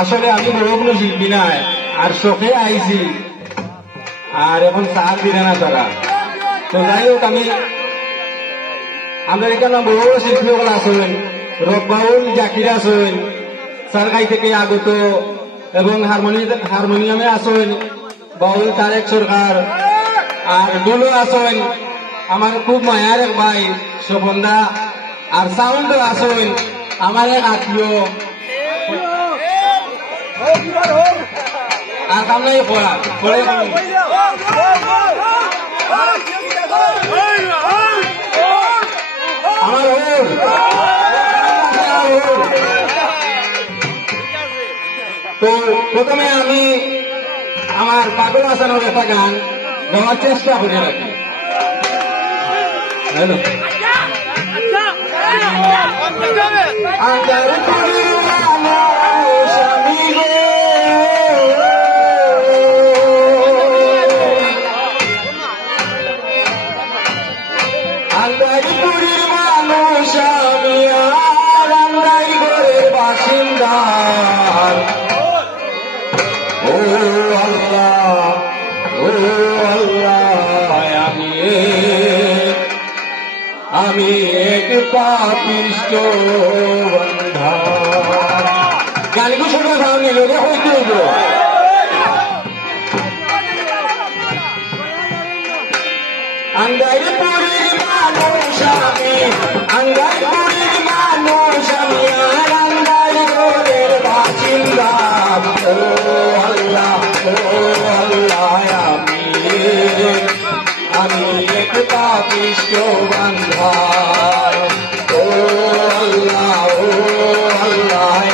আসলে আমি বড় কোনো শিল্পী নাই, আর শখে আইছি, আর এখন সার দিলে না তারা। তো যাই হোক, আমরা এখানে বড় বড় শিল্পী সকল আছেন, রকবাউল জাকির আছেন সারগাই থেকে আগত, এবং হারমোনিয়ামে আছেন বাউল তারেক সরকার, আর ডুলো আছেন আমার খুব মায়ার এক ভাই শোভনদা, আর সাউন্ড আছেন আমার এক আত্মীয়, আর কামলাই পড়া পড়ে আমার তো প্রথমে আমি আমার পাগল আসানোর একটা গান গাওয়ার চেষ্টা করে রাখি। আন্দারিপুরের মানুষ আমি, আর আন্দারিপুরের বাসিন্দার। ও আল্লাহ, ও আল্লাহ, আমি এক পাপিষ্ঠ বন্ধা। গানগু শুনে ভাব নিল রে হইতে হইব। আন্দারিপুরের মানুষ আমি, আন্দারিপুরের মানুষ আমি, আর আন্দারিপুরের বাসিন্দা। ও আল্লাহ, ও আল্লাহ, আমি এক পাপিষ্ঠ বান্ধা। ও আল্লাহ, ও আল্লাহ,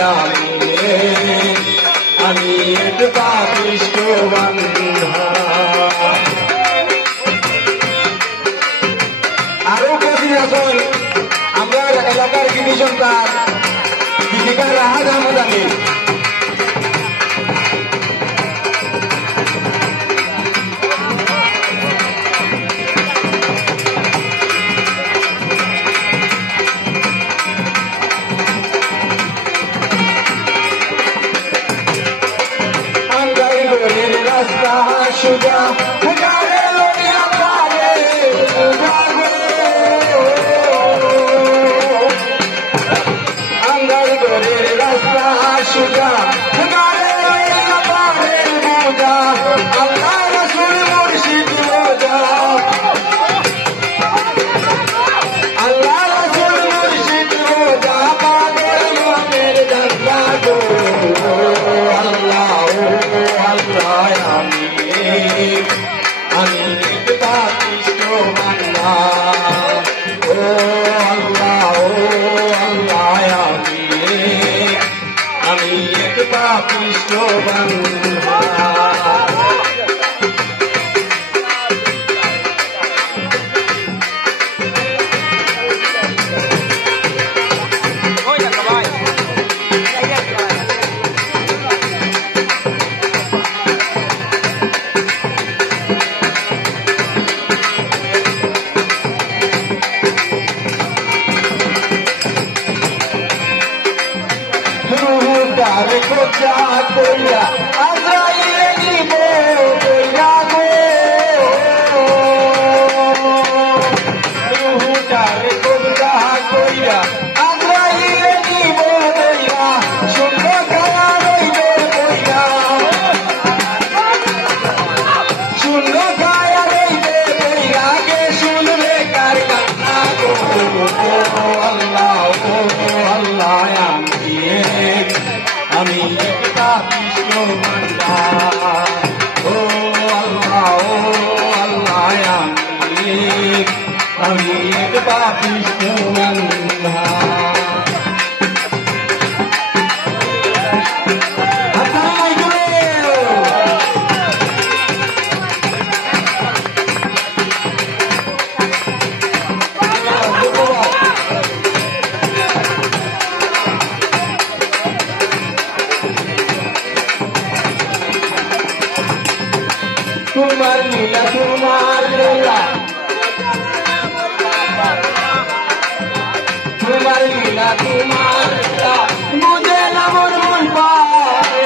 আমি এক পাপিষ্ঠ বান্ধা। আরো উপস্থিত আছেন আমরা এলাকার কৃতি সন্তান দীপিকা রাহাত আহমদ আলী। সুজা গারে লইয়া পারে আন্দার ঘরের রাস্তা সুজা গারে লইয়া পারে বুঝা। আল্লাহ রাসূল মুর্শিদ রোজা, আল্লাহ রাসূল মুর্শিদ রোজা, পাগল মনের দরজা গো। আল্লাহ, ও আল্লাহ, আমি এক পাপিষ্ঠ বান্দা। ও আল্লাহ, ও আল্লাহ, আমি এক পাপিষ্ঠ বান্দা। তারে কোথা কইরা আজরাইলে নিব কইরা গো। তারে কোথা কইরা আজরাইলে নিব কইরা, শুনবো খায়া রইবে কইরা, শুনবো খায়া রইবে কইরা, কে শুনবে কার কান্না গো। আল্লাহ, ও আল্লাহ, আমি এক পাপিষ্ঠ বান্দা। ও আল্লাহ, ও আল্লাহ, আমি এক পাপিষ্ঠ বান্দা। তোমার লীলা, তোমার লীলা, তোমার লীলা, তোমার লীলা, বুঝে না মোর মন পারে।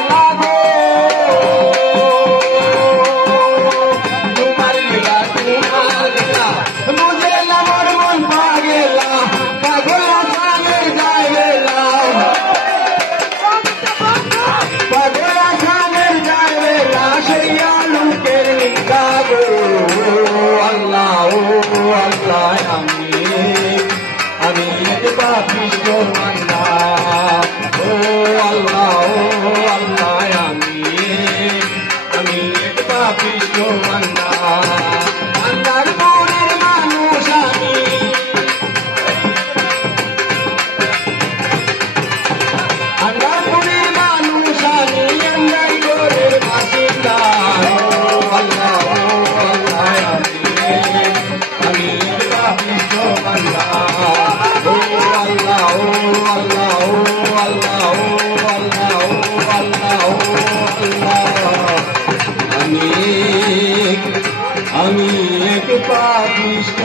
সইয়া লোকের নিন্দা গো আল্লাহ ও আল্লাহ আমি এক পাপিষ্ঠ বান্দা ও আল্লাহ আমি এক পাপিষ্ঠ বান্দা বান্দার মনের মানুষ আমি বান্দার মনের মানুষ আমি আন্দার ঘরের বাসিন্দা আল্লাহ আমি এক পাপিষ্ঠ বান্দা ও আল্লাহ আমি এক পাপিষ্ঠ